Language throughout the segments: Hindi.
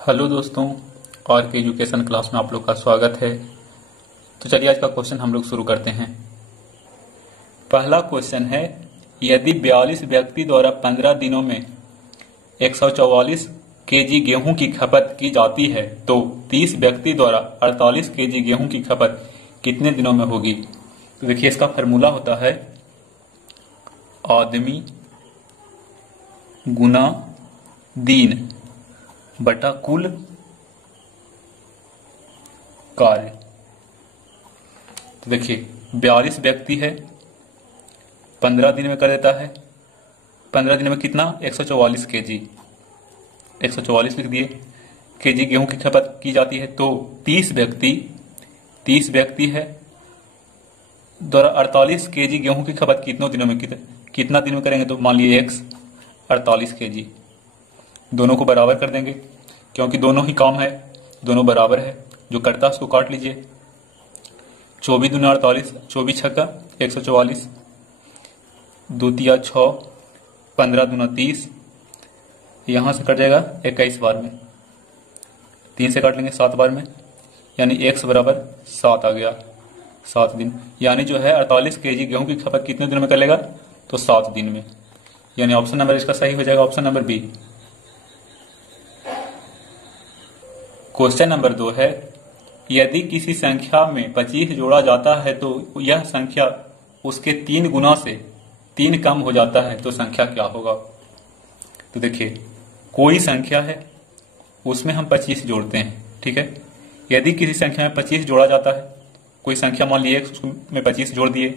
हेलो दोस्तों, और के एजुकेशन क्लास में आप लोग का स्वागत है। तो चलिए आज का क्वेश्चन हम लोग शुरू करते हैं। पहला क्वेश्चन है, यदि 42 व्यक्ति द्वारा 15 दिनों में 144 केजी गेहूं की खपत की जाती है तो 30 व्यक्ति द्वारा 48 केजी गेहूं की खपत कितने दिनों में होगी। तो देखिए, इसका फॉर्मूला होता है आदमी गुना दिन बटा कुल कार्य। तो देखिए, 42 व्यक्ति है, 15 दिन में कर देता है। 15 दिन में कितना? 144 केजी, 144 लिख दिए केजी गेहूं की खपत की जाती है। तो 30 व्यक्ति है द्वारा 48 केजी गेहूं की खपत कितनों दिनों में कितना दिन में करेंगे। तो मान लिए x 48 केजी, दोनों को बराबर कर देंगे क्योंकि दोनों ही काम है, दोनों बराबर है। जो कटता है उसको काट लीजिए। 24 दूना 48, 24 छक्का 144, 2 तिया 6, 15 दूना 30, यहां से कट जाएगा 21 बार में, 3 से काट लेंगे 7 बार में, यानी x बराबर 7 आ गया, 7 दिन। यानी जो है 48 केजी गेहूं की खपत कितने दिनों में कर लेगा? तो 7 दिन में। यानी ऑप्शन नंबर इसका सही हो जाएगा, option number B. Question number 2 है, यदि किसी संख्या में 25 जोड़ा जाता है तो यह संख्या उसके 3 गुना से 3 कम हो जाता है तो संख्या क्या होगा। तो देखिए, कोई संख्या है उसमें हम 25 जोड़ते हैं, ठीक है। यदि किसी संख्या में 25 जोड़ा जाता है, कोई संख्या मान लिए उसमें 25 जोड़ दिए,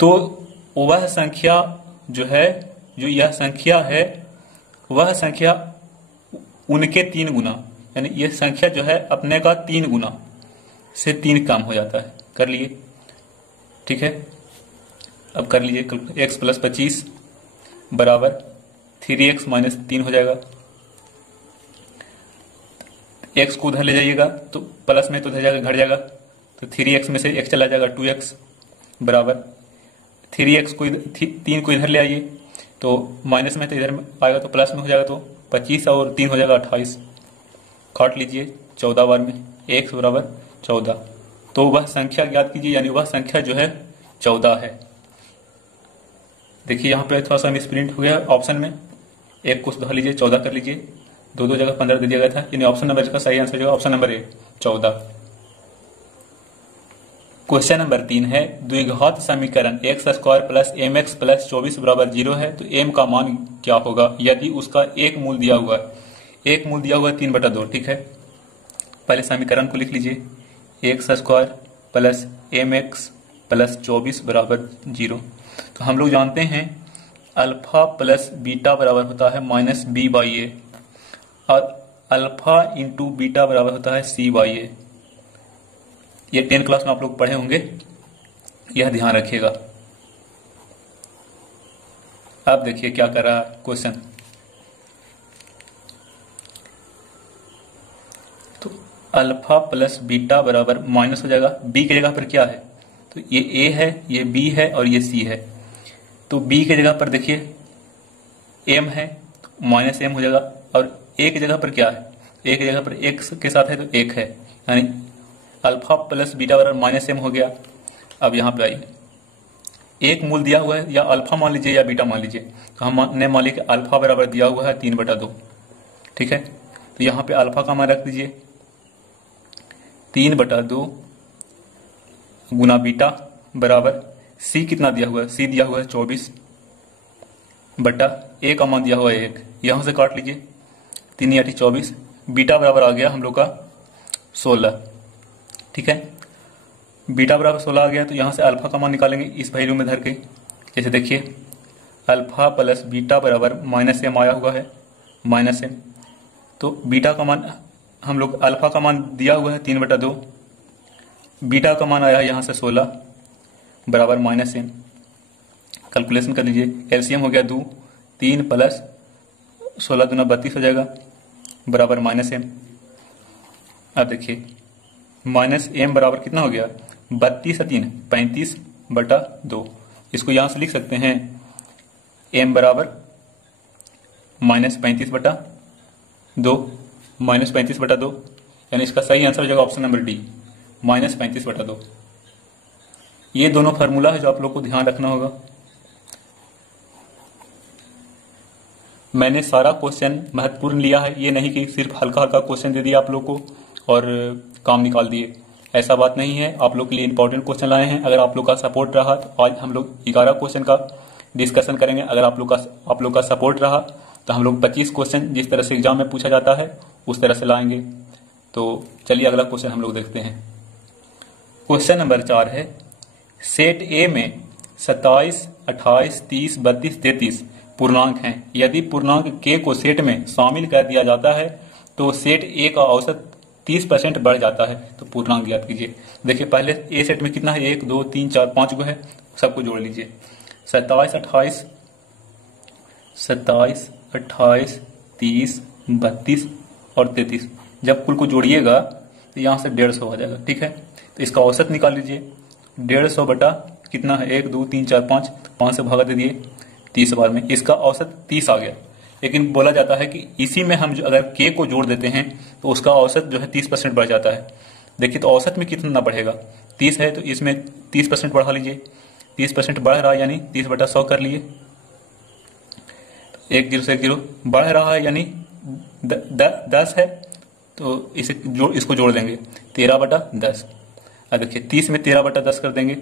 तो वह संख्या जो यह संख्या है, वह संख्या उनके 3 गुना, यानी यह संख्या जो है अपने का 3 गुना से 3 कम हो जाता है। कर लिए, ठीक है। अब कर लीजिए, x प्लस 25 बराबर 3x माइनस 3 हो जाएगा। x को उधर ले जाइएगा तो प्लस में तो उधर जाएगा, घट जाएगा, तो 3x में से x चला जाएगा 2x बराबर 3x को 3 को इधर ले आइए तो माइनस में तो इधर आएगा तो प्लस में हो जाएगा, तो 25 और 3 हो जाएगा 28, काट लीजिए 14 बार में, x बराबर 14। तो वह संख्या ज्ञात कीजिए, यानी वह संख्या जो है 14 है। देखिए यहाँ पे थोड़ा सा मिसप्रिंट हो गया ऑप्शन में, एक को सुधार लीजिए, 14 कर लीजिए, दो जगह 15 दे दिया गया था, यानी ऑप्शन नंबर इसका सही आंसर हो जाएगा ऑप्शन नंबर ए 14। क्वेश्चन नंबर 3 है, द्विघात समीकरण x square plus mx plus 24 बराबर 0 है तो m का मान क्या होगा यदि उसका एक मूल दिया हुआ है। एक मूल दिया हुआ है 3/2, ठीक है। पहले समीकरण को लिख लीजिए, x square plus mx plus 24 बराबर 0। तो हम लोग जानते हैं अल्फा प्लस बीटा बराबर होता है माइनस बी बाई ए, और अल्फा इंटू बीटा बराबर होता है सी बाई ए। ये 10 क्लास में आप लोग पढ़े होंगे, यह ध्यान रखिएगा। अब देखिए क्या कर रहा है क्वेश्चन। तो अल्फा प्लस बीटा बराबर माइनस हो जाएगा, बी की जगह पर क्या है, तो ये ए है, ये बी है और ये सी है। तो बी की जगह पर देखिए एम है, तो माइनस एम हो जाएगा, और ए की जगह पर क्या है, ए की जगह पर एक्स के साथ है तो एक है, यानी अल्फा प्लस बीटा बराबर माइनस एम हो गया। अब यहां पे आइए, एक मूल दिया हुआ है, या अल्फा मान लीजिए या बीटा मान लीजिए, तो हमने मान लिया कि अल्फा बराबर दिया हुआ है 3/2, ठीक है। तो यहां पे अल्फा का मान रख दीजिए 3/2 गुना बीटा बराबर सी कितना दिया हुआ है, सी दिया हुआ है 24 बटा ए का मान दिया हुआ है 1, यहां से काट लीजिए 3 या 24, बीटा बराबर आ गया हम लोग का 16, ठीक है। बीटा बराबर 16 आ गया तो यहां से अल्फा का मान निकालेंगे इस वैल्यू में धर के। जैसे देखिए अल्फा प्लस बीटा बराबर माइनस एम आया हुआ है, माइनस एम, तो बीटा का मान हम लोग, अल्फा का मान दिया हुआ है 3/2, बीटा का मान आया है यहां से 16 बराबर माइनस एम। कैलकुलेशन कर लीजिए, एलसीएम हो गया 2, 3 प्लस 16 दूना 32 हो जाएगा बराबर माइनस एम। अब देखिए माइनस एम बराबर कितना हो गया, 32 और 3 35/2। इसको यहां से लिख सकते हैं एम बराबर -35/2 2 -35/2, यानी इसका सही आंसर हो जाएगा ऑप्शन नंबर डी, -35/2। ये दोनों फार्मूला है जो आप लोग को ध्यान रखना होगा। मैंने सारा क्वेश्चन महत्वपूर्ण लिया है, ये नहीं कि सिर्फ हल्का हल्का क्वेश्चन दे दिया आप लोग को और काम निकाल दिए, ऐसा बात नहीं है। आप लोग के लिए इंपॉर्टेंट क्वेश्चन लाए हैं। अगर आप लोग का सपोर्ट रहा तो आज हम लोग 11 क्वेश्चन का डिस्कशन करेंगे। अगर आप लोग का सपोर्ट रहा तो हम लोग 25 क्वेश्चन जिस तरह से एग्जाम में पूछा जाता है उस तरह से लाएंगे। तो चलिए अगला क्वेश्चन हम लोग देखते हैं। क्वेश्चन नंबर 4 है, सेट ए में 27, 28, 30, 32, 33 पूर्णांक हैं। यदि पूर्णांक के को सेट में शामिल कर दिया जाता है तो सेट ए का औसत 30% बढ़ जाता है। तो पूर्णांक ज्ञात कीजिए। देखिए पहले ए सेट में कितना है, 1 2 3 4 5 गो है, सबको जोड़ लीजिए। 27, 28, 30, 32 और 33, जब कुल को जोड़िएगा तो यहाँ से 150 हो जाएगा। ठीक है, तो इसका औसत निकाल लीजिए। 150 बटा कितना है, 1 2 3 4 5 से भागा दे दिए 30 बार में, इसका औसत 30 आ गया। लेकिन बोला जाता है कि इसी में हम जो अगर के को जोड़ देते हैं तो उसका औसत जो है 30% बढ़ जाता है। देखिए तो औसत में कितना बढ़ेगा, 30 है तो इसमें 30% बढ़ा लीजिए। 30% बढ़ रहा है यानी 30/100 कर लिए। 1 0 से 1 0 बढ़ रहा है यानी 10 है तो इसको जोड़ देंगे 13/10। अब देखिए 30 में 13/10 कर देंगे।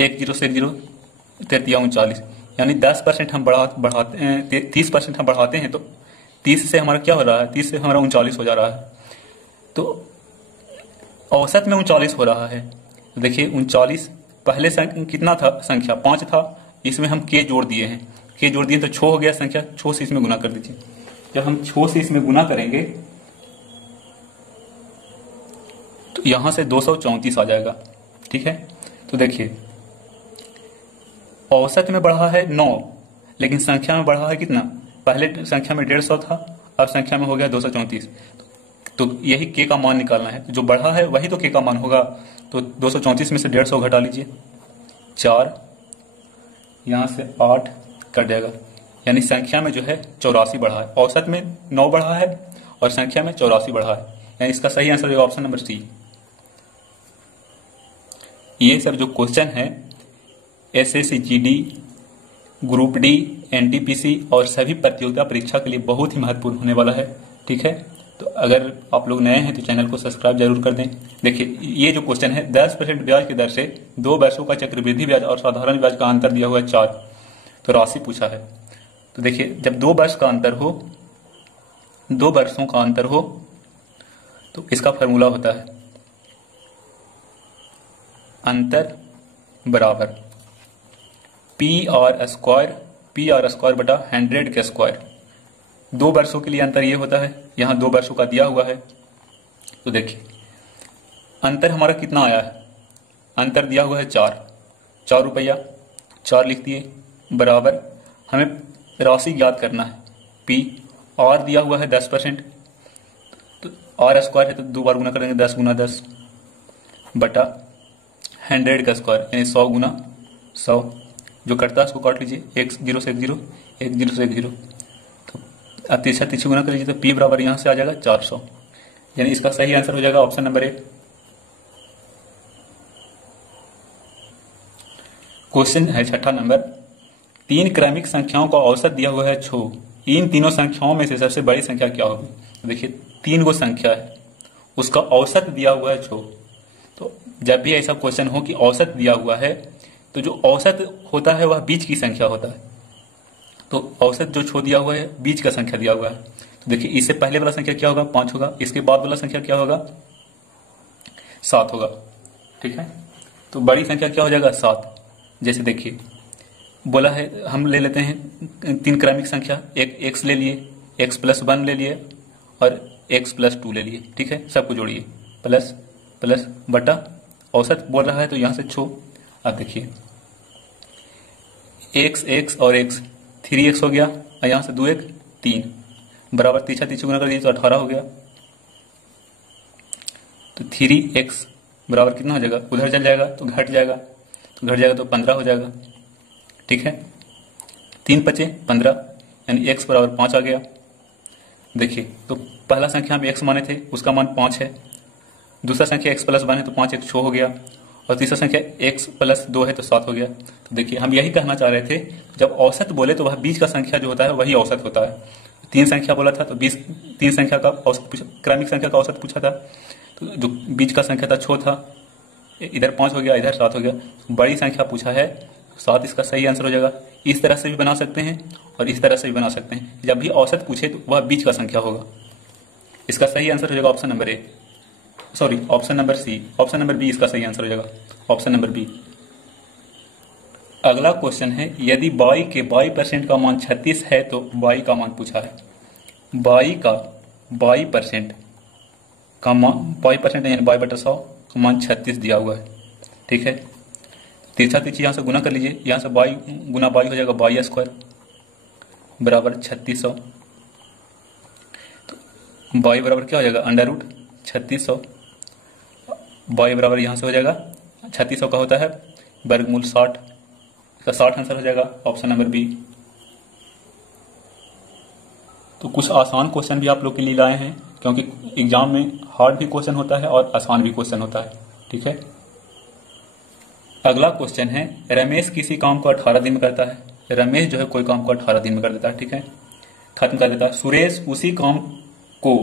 1 0 से 1 0 39, यानी 10% हम बढ़ाते हैं, 30% हम बढ़ाते हैं तो 30 से हमारा क्या हो रहा है, 30 से हमारा 39 हो जा रहा है। तो औसत में 39 हो रहा है। तो देखिए 39 पहले कितना था, संख्या 5 था, इसमें हम के जोड़ दिए हैं, के जोड़ दिए तो 6 हो गया संख्या, 6 से इसमें गुना कर दीजिए। जब हम 6 से इसमें गुना करेंगे तो यहां से 234 आ जाएगा। ठीक है, तो देखिए औसत में बढ़ा है 9, लेकिन संख्या में बढ़ा है कितना, पहले संख्या में 150 था, अब संख्या में हो गया 234। तो यही के का मान निकालना है, जो बढ़ा है वही तो के का मान होगा। तो 234 में से 150 घटा लीजिए, 4 यहां से 8 कट जाएगा, यानी संख्या में जो है 84 बढ़ा है। औसत में 9 बढ़ा है और संख्या में 84 बढ़ा है, यानी इसका सही आंसर होगा ऑप्शन नंबर सी। ये सब जो क्वेश्चन है SSC GD, group D, NTPC और सभी प्रतियोगिता परीक्षा के लिए बहुत ही महत्वपूर्ण होने वाला है। ठीक है, तो अगर आप लोग नए हैं तो चैनल को सब्सक्राइब जरूर कर दें। देखिए ये जो क्वेश्चन है 10% ब्याज की दर से 2 वर्षों का चक्रवृद्धि ब्याज और साधारण ब्याज का अंतर दिया हुआ है 4, तो राशि पूछा है। तो देखिए जब 2 वर्ष का अंतर हो, 2 वर्षों का अंतर हो तो इसका फॉर्मूला होता है अंतर बराबर PR² बटा 100 के स्क्वायर। 2 वर्षों के लिए अंतर ये होता है, यहाँ 2 वर्षों का दिया हुआ है। तो देखिए अंतर हमारा कितना आया है, अंतर दिया हुआ है 4 रुपया, 4 लिख दिए, बराबर हमें राशि ज्ञात करना है P, और दिया हुआ है 10%, तो R² है तो 2 बार गुना करेंगे 10 गुना 10 बटा 100 का स्क्वायर, यानी 100 गुना 100, जो कटता है उसको काट लीजिए, 1 0 से 1 0, 1 0 से 1 0, तो अब तीसरा गुना कर लीजिए तो P बराबर यहां से आ जाएगा 400, यानी इसका सही आंसर हो जाएगा ऑप्शन नंबर 1। क्वेश्चन है 6ठा नंबर, 3 क्रमिक संख्याओं का औसत दिया हुआ है 6, इन तीनों संख्याओं में से सबसे बड़ी संख्या क्या होगी। देखिए 3 गो संख्या है, उसका औसत दिया हुआ है 6। तो जब भी ऐसा क्वेश्चन हो कि औसत दिया हुआ है तो जो औसत होता है वह बीच की संख्या होता है। तो औसत जो 6 दिया हुआ है बीच का संख्या दिया हुआ है। तो देखिए इससे पहले वाला संख्या क्या होगा, 5 होगा, इसके बाद वाला संख्या क्या होगा, 7 होगा। ठीक है, तो बड़ी संख्या क्या हो जाएगा 7। जैसे देखिए बोला है, हम ले लेते हैं 3 क्रमिक संख्या, एक x ले लिए, x+1 ले लिए और x+2 ले लिए। ठीक है, सबको जोड़िए, प्लस प्लस बटा औसत बोल रहा है तो यहां से 6। अब देखिए x और x 3x हो गया और यहां से 2x 3 बराबर 3 गुना कर दिए तो 18 हो गया। तो 3x बराबर कितना हो जाएगा, उधर चल जाएगा तो घट जाएगा, तो 15 हो जाएगा। ठीक है, 3 × 5 = 15, यानी x बराबर 5 आ गया। देखिए, तो पहला संख्या हम x माने थे, उसका मान 5 है। दूसरा संख्या x प्लस 1 है तो 5 एक 6 हो गया, और तीसरा संख्या x प्लस 2 है तो 7 हो गया। तो देखिए, हम यही कहना चाह रहे थे, जब औसत बोले तो वह बीच का संख्या जो होता है वही औसत होता है। 3 संख्या बोला था तो 3 संख्या का औसत पूछा, क्रमिक संख्या का औसत पूछा था, तो जो बीच का संख्या था 6 था, इधर 5 हो गया, इधर 7 हो गया। बड़ी संख्या पूछा है 7, इसका सही आंसर हो जाएगा। इस तरह से भी बना सकते हैं और इस तरह से भी बना सकते हैं। जब भी औसत पूछे तो वह बीच का संख्या होगा। इसका सही आंसर हो जाएगा option number A, sorry option number C, option number B इसका सही आंसर हो जाएगा, ऑप्शन नंबर बी। अगला क्वेश्चन है, यदि y के y% का मान 36 है तो y का मान पूछा है। y का y% का मान, y% यानी y/100 का मान 36 दिया हुआ है, ठीक है। तिरछा तिरछी यहाँ से गुना कर लीजिए, यहाँ से y गुना y हो जाएगा y² बराबर 3600। तो y बराबर क्या हो जाएगा, √3600। y बराबर यहाँ से हो जाएगा 3600 का होता है वर्गमूल 60, इसका 60 आंसर हो जाएगा, ऑप्शन नंबर बी। तो कुछ आसान क्वेश्चन भी आप लोग के लिए लाए हैं, क्योंकि एग्जाम में हार्ड भी क्वेश्चन होता है और आसान भी क्वेश्चन होता है, ठीक है। अगला क्वेश्चन है, रमेश किसी काम को 18 दिन में करता है। रमेश जो है कोई काम को 18 दिन में कर देता है, ठीक है, खत्म कर देता है। सुरेश उसी काम को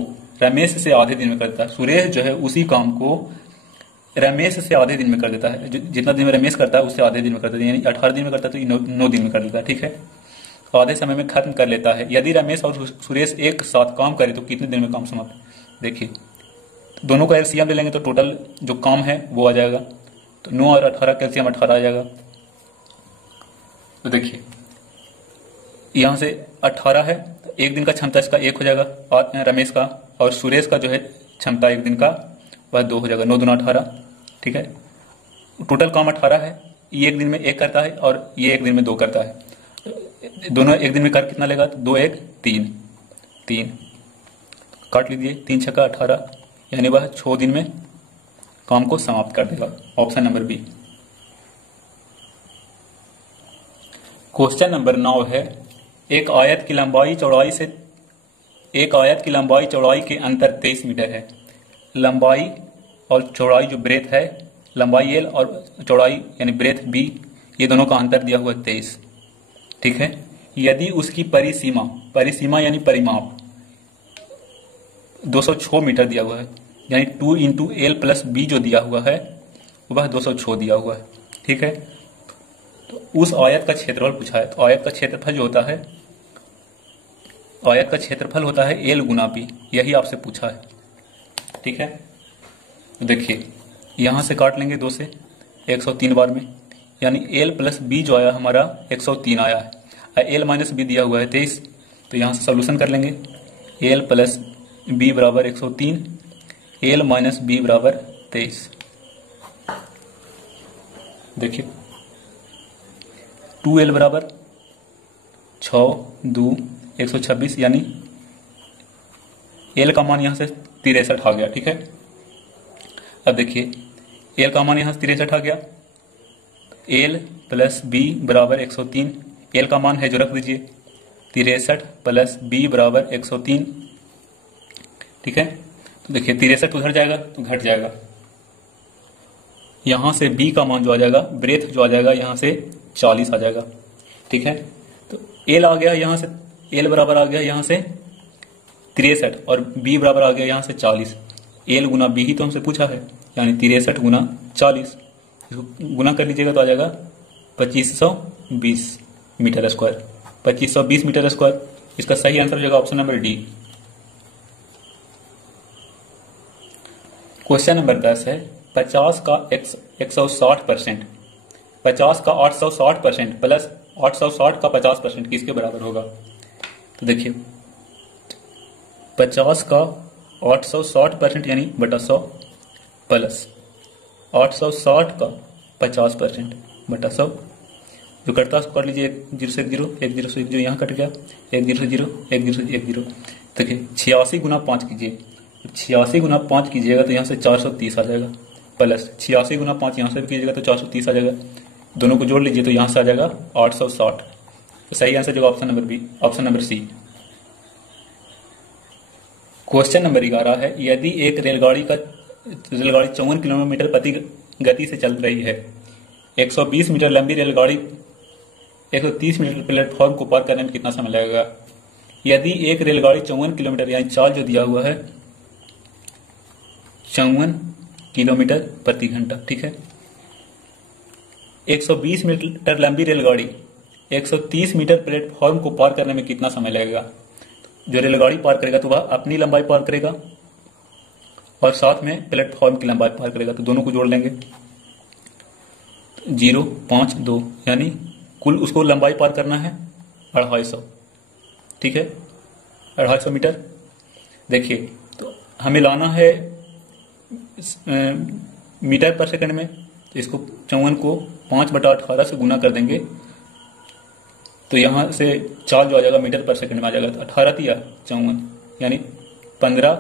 रमेश से आधे दिन में करता है। सुरेश जो है उसी काम को रमेश से आधे दिन में कर देता है। जितना दिन में रमेश करता है उससे आधे दिन में करता है, यानी 18 दिन में करता है तो 9 दिन में कर देता है, ठीक है। आधे समय में खत्म कर लेता है। यदि रमेश और सुरेश एक साथ काम करे तो कितने दिन में काम समाप्त। देखिए, दोनों का एलसीएम ले लेंगे तो टोटल जो काम है वो आ जाएगा, तो 9 और 18 का एलसीएम 18 आ जाएगा। तो देखिए, यहां से 18 है, एक दिन का क्षमता इसका 1 हो जाएगा रमेश का, और सुरेश का जो है क्षमता एक दिन का वह 2 हो जाएगा, 9 दूना 18, ठीक है। टोटल काम 18 है, ये एक दिन में 1 करता है और ये एक दिन में 2 करता है। दोनों एक दिन में कर कितना लेगा, 2 1 3 काट लीजिए, 3 6 18, यानी वह 6 दिन में काम को समाप्त कर देगा, option number B. Question number 9 है, एक आयत की लंबाई चौड़ाई के अंतर 23 मीटर है। लंबाई और चौड़ाई जो ब्रेथ है, लंबाई एल और चौड़ाई यानी ब्रेथ बी, ये दोनों का अंतर दिया हुआ है 23, ठीक है। यदि उसकी परिसीमा यानी परिमाप 206 मीटर दिया हुआ है, यानी 2 × L + B जो दिया हुआ है वह 206 दिया हुआ है, ठीक है। तो उस आयत का क्षेत्रफल पूछा है। तो आयत का क्षेत्रफल जो होता है, आयत का क्षेत्रफल होता है L × B, यही आपसे पूछा है, ठीक है। तो देखिए, यहां से काट लेंगे 2 से 103 बार में, यानी L + B जो आया हमारा 103 आया है। L - B दिया हुआ है 23, तो यहां से सॉल्यूशन कर लेंगे। L + B बराबर 103, L - B बराबर 23। देखिए, 2L बराबर 6 2 126, यानी L का मान यहां से 63 आ गया, ठीक है। अब देखिए, L का मान यहां से 63 आ गया, L + B बराबर 103, L का मान है जो रख दीजिए 63 + B बराबर 103, ठीक है। तो देखिए, 63 उधर जाएगा तो घट जाएगा, यहां से B का मान जो आ जाएगा, ब्रेथ जो आ जाएगा यहां से 40 आ जाएगा, ठीक है। तो L आ गया यहां से, L बराबर आ गया यहां से 63 और B बराबर आ गया यहां से 40। L × B ही तो हमसे पूछा है, यानी 63 × 40, गुना कर लीजिएगा तो आ जाएगा 2520 मीटर स्क्वायर, 2520 मीटर स्क्वायर। इसका सही आंसर हो जाएगा option number D. Question number 10 है, 50 का 160%, 50 का 860% प्लस 860 का 50% किसके बराबर होगा। तो देखिए, 50 का 860% यानी बटा 100 प्लस 860 का 50% बटा 100, जो कटता है उसको कर लीजिए, 0 से 0, 1 0 से 1 0 यहाँ कट गया, 1 0 से 0, 1 0 से 1 0। देखिए, 86 × 5 कीजिए, 86 × 5 कीजिएगा तो यहाँ से 430 आ जाएगा, प्लस 86 × 5 यहाँ से भी कीजिएगा तो 430 आ जाएगा, दोनों को जोड़ लीजिए तो यहाँ से आ जाएगा 860। तो सही आंसर जो option number B, option number C. Question number 11 है, यदि एक रेलगाड़ी 54 किलोमीटर प्रति गति से चल रही है, 120 मीटर लंबी रेलगाड़ी 130 मीटर प्लेटफॉर्म को पार करने में कितना समय लगेगा। यदि एक रेलगाड़ी 54 किलोमीटर यानी चाल जो दिया हुआ है 54 किलोमीटर प्रति घंटा, ठीक है, 120 मीटर लंबी रेलगाड़ी 130 मीटर प्लेटफॉर्म को पार करने में कितना समय लगेगा। जो रेलगाड़ी पार करेगा तो वह अपनी लंबाई पार करेगा और साथ में प्लेटफॉर्म की लंबाई पार करेगा, तो दोनों को जोड़ लेंगे 0.52 यानी कुल उसको लंबाई पार करना है 250, ठीक है, 250 मीटर। देखिए तो हमें लाना है मीटर पर सेकंड में, तो इसको 54 को 5/18 से गुना कर देंगे तो यहां से चाल जो आ जाएगा मीटर पर सेकंड में आ जाएगा, तो 18 दिया 54 यानी 15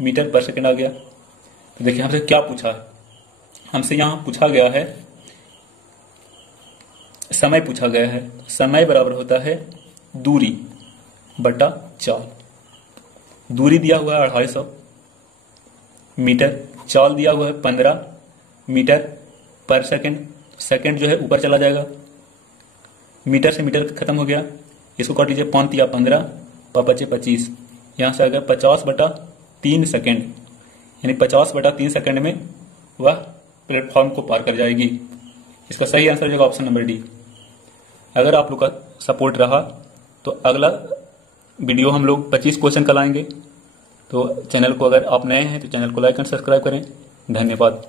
मीटर पर सेकंड आ गया। तो देखिए हमसे क्या पूछा है, हमसे यहां पूछा गया है समय पूछा गया है। समय बराबर होता है दूरी बटा चाल। दूरी दिया हुआ है 250 मीटर, चाल दिया हुआ है 15 मीटर पर सेकंड। सेकंड जो है ऊपर चला जाएगा, मीटर से मीटर खत्म हो गया, इसको काट लीजिए 5 या 15 बचे 25, यहां से आ गया 50/3 सेकंड, यानी 50/3 सेकंड में वह प्लेटफॉर्म को पार कर जाएगी। इसका सही आंसर हो जाएगा ऑप्शन नंबर डी। अगर आप लोग का सपोर्ट रहा तो अगला वीडियो हम लोग 25 क्वेश्चन का लाएंगे। तो चैनल को अगर आप नए हैं तो चैनल को लाइक एंड सब्सक्राइब करें। धन्यवाद।